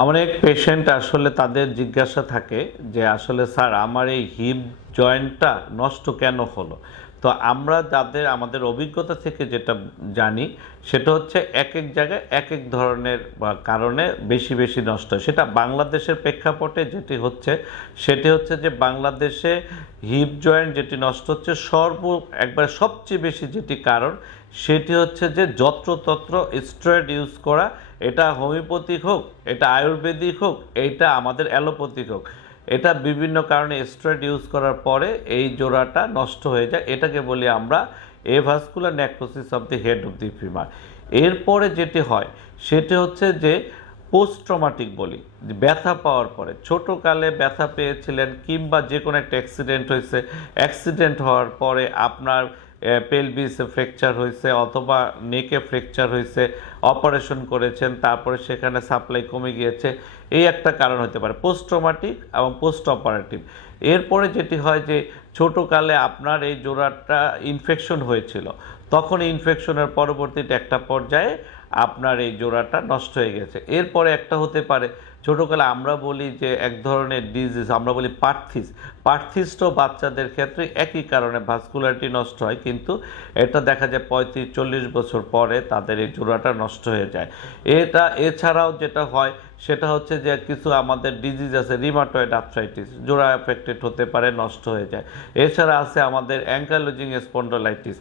অনেক পেশেন্ট আসলে তাদের জিজ্ঞাসা থাকে যে আসলে স্যার আমার এই হিপ জয়েন্টটা নষ্ট কেন হলো? তো আমরা যাদের, আমাদের অভিজ্ঞতা থেকে যেটা জানি, সেটা হচ্ছে এক এক জায়গায় এক এক ধরনের কারণে বেশি বেশি নষ্ট সেটা বাংলাদেশের প্রেক্ষাপটে যেটি হচ্ছে, সেটি হচ্ছে যে বাংলাদেশে হিপ জয়েন্ট যেটি নষ্ট হচ্ছে, সর্ব, একবার সবচেয়ে বেশি যেটি কারণ, সেটি হচ্ছে যে যত্রতত্র স্টেরয়েড ইউজ করা, এটা হোমিওপ্যাথিক হোক, এটা আয়ুর্বেদিক হোক, এইটা আমাদের অ্যালোপ্যাথিক হোক। এটা বিভিন্ন কারণে স্টেরয়েড ইউজ করার পরে এই জোড়াটা নষ্ট হয়ে যায়। এটাকে বলি আমরা avascular necrosis of the head of the femur এরপরে যেটি হয়, সেটি হচ্ছে যে পোস্ট ট্রমাটিক বলি ব্যথা পাওয়ার পরে। ছোটোকালে ব্যথা পেয়েছিলেন কিংবা যে কোনো একটা অ্যাক্সিডেন্ট হয়েছে। অ্যাক্সিডেন্ট হওয়ার পরে আপনার পেলভিসে ফ্র্যাকচার হয়েছে অথবা নেকে ফ্র্যাকচার হয়েছে, অপারেশন করেছেন, তারপরে সেখানে সাপ্লাই কমে গিয়েছে। এই একটা কারণ হতে পারে পোস্ট এবং পোস্ট অপারেটিভ এরপরে যেটি হয় যে, ছোটোকালে আপনার এই জোড়াটা ইনফেকশন হয়েছিল, তখন ইনফেকশনের পরবর্তীতে একটা পর্যায়ে আপনার এই জোড়াটা নষ্ট হয়ে গেছে। এরপরে একটা হতে পারে ছোটোকালে আমরা বলি যে এক ধরনের ডিজিজ আমরা বলি পার্থিস। পার্থিস্ট বাচ্চাদের ক্ষেত্রে একই কারণে ভাস্কুলারিটি নষ্ট হয়, কিন্তু এটা দেখা যায় পঁয়ত্রিশ, চল্লিশ বছর পরে তাদের এই জোড়াটা নষ্ট হয়ে যায়। এটা এছাড়াও যেটা হয় সেটা হচ্ছে যে কিছু আমাদের ডিজিজ আছে রিমাটয়েড আর্থ্রাইটিস জোড়া এফেক্টেড হতে পারে, নষ্ট হয়ে যায়। এছাড়া আছে আমাদের অ্যাঙ্কালোজিং স্পন্ডোলাইটিস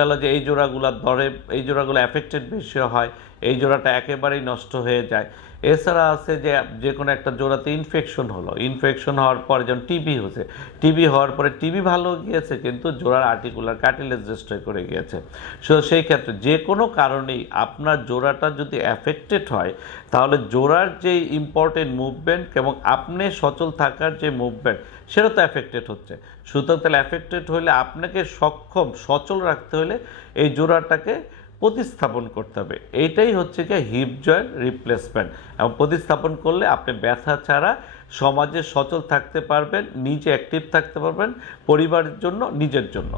হলো যে এই জোড়াগুলো ধরে, এই জোড়াগুলো এফেক্টেড বেশি হয়, এই জোড়াটা একেবারেই নষ্ট হয়ে যায়। এছাড়া আছে যে যে কোনো একটা জোড়াতে ইনফেকশন হলো ইনফেকশন হওয়ার পরে যেমন টিবি হয়েছে টিবি হওয়ার পরে টিবি ভালো গিয়েছে, কিন্তু জোড়ার আর্টিকুলার কার্টিলেজ ডিস্ট্রয় করে গিয়েছে। সো সেই ক্ষেত্রে যে কোনো কারণেই আপনার জোড়াটা যদি অ্যাফেক্টেড হয়, তাহলে জোড়ার যে ইম্পর্টেন্ট মুভমেন্ট এবং আপনি সচল থাকার যে মুভমেন্ট সেটা তো অ্যাফেক্টেড হচ্ছে। সুতরাং তাহলে অ্যাফেক্টেড হলে আপনাকে সক্ষম, সচল রাখতে হলে এই জোড়াটাকে প্রতিস্থাপন করতে হবে। এইটাই হচ্ছে কি হিপ জয়েন্ট রিপ্লেসমেন্ট এবং প্রতিস্থাপন করলে আপনি ব্যথা ছাড়া সমাজে সচল থাকতে পারবেন, নিজে অ্যাক্টিভ থাকতে পারবেন, পরিবারের জন্য, নিজের জন্য।